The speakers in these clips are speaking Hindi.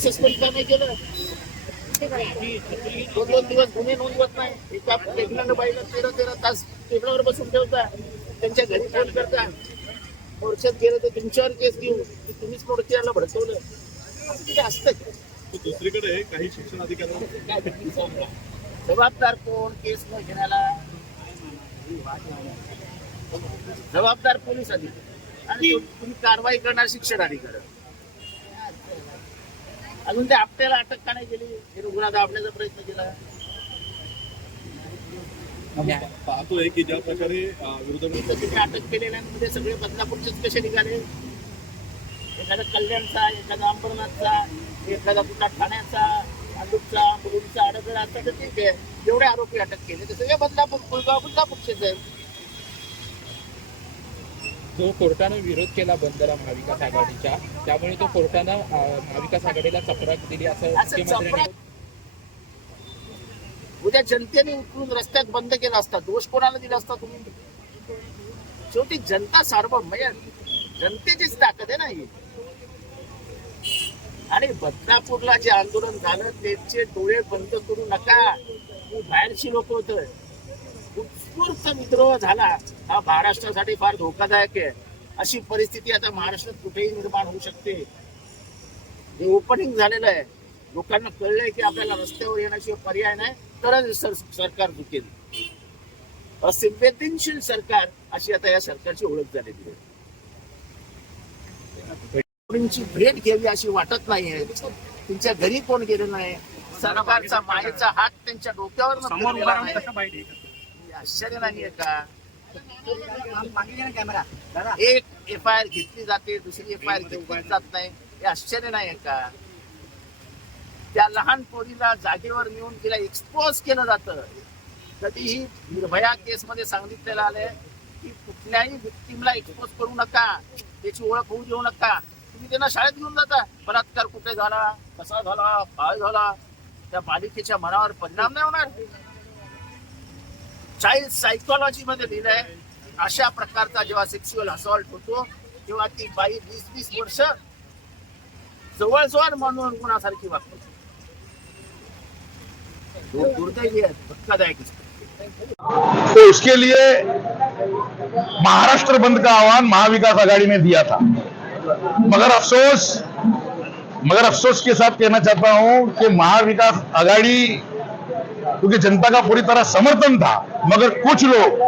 सस्पेंड का नाही केलं? दोन दोन दिवस गुन्हे नोंदवत नाही. एका प्रेग्नंट बाईला तेरा तेरा तास टेबलावर बसून ठेवता. त्यांच्या घरी फोन करता. मोर्चात गेलं तर तुमच्यावर केस देऊ की तुम्हीच मोर्चाला भडकवलं. असं तिथे असतं दुसरीकडे काही शिक्षण अधिकारी. जबाबदार कोण केस न घेण्याला? जबाबदार पोलीस अधिकारी. आणि तुम्ही कारवाई करणार शिक्षण अधिकारी. अजून ते आपल्याला अटक का नाही केली हे गुन्हा दाबण्याचा प्रयत्न केला. पाहतोय की ज्या प्रकारे विरोधक अटक केलेल्यांमध्ये सगळे बदलापूरचेच कसे निघाले? एखादा कल्याणचा एखादा अंबरनाथचा एखादा कुठला ठाण्याचा आलूचा मुलुंडचा अडगळ आता तर ठीक आहे. जेवढे आरोपी अटक केले. ते सगळे बदलापूर बदलापूरचेच आहेत. जो कोर्टानं विरोध केला बंदला महाविकास आघाडीच्या. त्यामुळे तो कोर्टानं महाविकास आघाडीला चपराक दिली असं उद्या जनतेने उठून रस्त्यात बंद केला असता दोष कोणाला दिला असता तुम्ही? शेवटी जनता सार्वभौम म्हणजे जनतेचीच ताकद आहे ना ही. आणि बदलापूरला जे आंदोलन झालं त्यांचे डोळे बंद करू नका. बाहेरची लोक होत. उत्स्फूर्त विद्रोह झाला. हा महाराष्ट्रासाठी फार धोकादायक आहे. अशी परिस्थिती आता महाराष्ट्रात कुठेही निर्माण होऊ शकते. हे ओपनिंग झालेलं आहे. लोकांना कळलंय की आपल्याला रस्त्यावर येण्याशिवाय पर्याय नाही तरच सर सरकार झुकेल. असंवेदनशील सरकार अशी आता या सरकारची ओळख झालेली आहे. भेट घ्यावी अशी वाटत नाहीये. त्यांच्या घरी कोण गेलं नाही? सरकारचा मायेचा हात त्यांच्या डोक्यावर आश्चर्य नाहीये का? एक एफ आय आर घेतली जाते दुसरी एफ आय आर घेतली जात नाही. हे आश्चर्य नाही का? त्या लहान पोरीला जागेवर नेऊन तिला एक्सपोज केलं जातं. कधीही निर्भया केस मध्ये सांगितलेलं आलंय की कुठल्याही व्यक्तीला एक्सपोज करू नका. त्याची ओळख होऊ देऊ नका. तुम्ही त्यांना शाळेत घेऊन जाता. बलात्कार कुठे झाला? कसा झाला? काय झाला? त्या बालिकेच्या मनावर परिणाम नाही होणार. चाइल्ड सायकोलॉजी मध्ये लिहिलंय. अशा प्रकारचा जेव्हा सेक्शुअल असॉल्ट होतो, तेव्हा ती बाई वीस वीस वर्ष जवळजवळ म्हणून गुणासारखी वागते. आहे आहे. तो उसके लिए महाराष्ट्र बंद का आह्वान महाविकास आघाड़ी ने दिया था। मगर अफसोस मगर अफसोस के साथ कहना चाहता हूँ कि महाविकास आघाड़ी, क्योंकि जनता का पूरी तरह समर्थन था मगर कुछ लोग,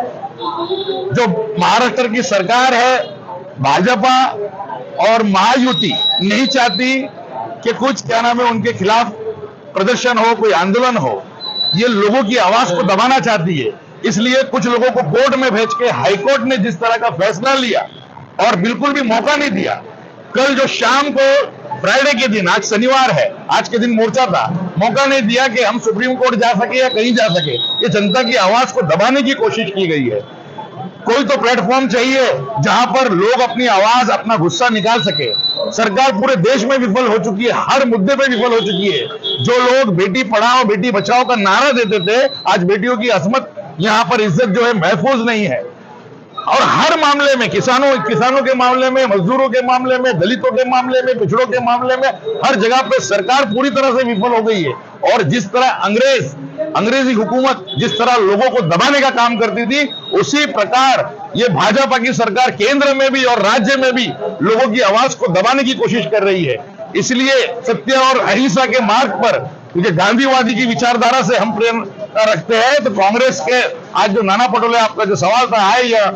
जो महाराष्ट्र की सरकार है, भाजपा और महायुति नहीं चाहती कि कुछ, क्या नाम है, उनके खिलाफ प्रदर्शन हो, कोई आंदोलन हो, ये लोगों की आवाज़ को दबाना चाहती है। इसलिए कुछ लोगों को कोर्ट में भेज के, हाईकोर्ट ने जिस तरह का फैसला लिया और बिल्कुल भी मौका नहीं दिया, कल जो शाम को फ्राइडे के दिन, आज शनिवार है, आज के दिन मोर्चा था। मौका नहीं दिया कि हम सुप्रीम कोर्ट जा सके या कहीं जा सके। ये जनता की आवाज़ को दबाने की कोशिश की गई है। कोई तो प्लेटफॉर्म चाहिए जहाँ पर लोग अपनी आवाज़, अपना गुस्सा निकाल सके। सरकार पूरे देश में विफल हो चुकी है, हर मुद्दे पे विफल हो चुकी है। जो लोग बेटी पढ़ाओ, बेटी बचाओ का नारा देते थे, आज बेटियों की असमत यहाँ पर इज़्ज़त जो है महफूज नहीं है। और हर मामले में, किसानों किसानों के मामले में, मजदूरों के मामले में, दलितों के मामले में, पिछड़ों के मामले में, हर जगह पे सरकार पूरी तरह से विफल हो गई है। और जिस तरह अंग्रेज़, अंग्रेज़ी हुकूमत जिस तरह लोगों को दबाने का काम करती थी, उसी प्रकार ये भाजपा की सरकार केंद्र में भी और राज्य में भी लोगों की आवाज़ को दबाने की कोशिश कर रही है। इसलिए सत्य और अहिंसा के मार्ग पर, क्योंकि गांधीवादी की विचारधारा से हम प्रेरणा रखते हैं तो कांग्रेस के आज जो नाना पटोले आपका जो सवाल था, आए या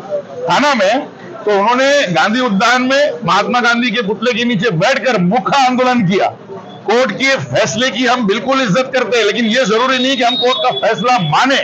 थाना में तो उन्होंने गांधी उद्यान में महात्मा गांधी के पुतले के नीचे बैठकर मुख्य आंदोलन किया। कोर्ट के फैसले की हम बिल्कुल इज़्ज़त करते हैं, लेकिन ये ज़रूरी नहीं कि हम कोर्ट का फैसला माने,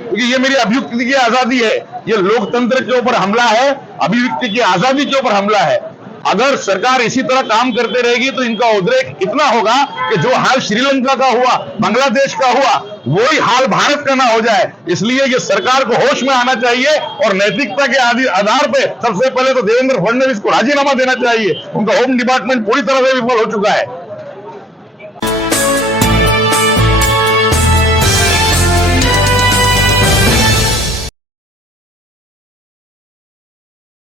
क्योंकि ये मेरी अभिव्यक्ति की आज़ादी है। ये लोकतंत्र के ऊपर हमला है, अभिव्यक्ति की आज़ादी के ऊपर हमला है। अगर सरकार इसी तरह काम करते रहेगी तो इनका उद्रेक इतना होगा कि जो हाल श्रीलंका का हुआ, बांग्लादेश का हुआ, वही हाल भारत का ना हो जाए। इसलिए ये सरकार को होश में आना चाहिए और नैतिकता के आधार पे सबसे पहले तो देवेंद्र फडणवीस को राजीनामा देना चाहिए। उनका होम डिपार्टमेंट पूरी तरह से विफल हो चुका है।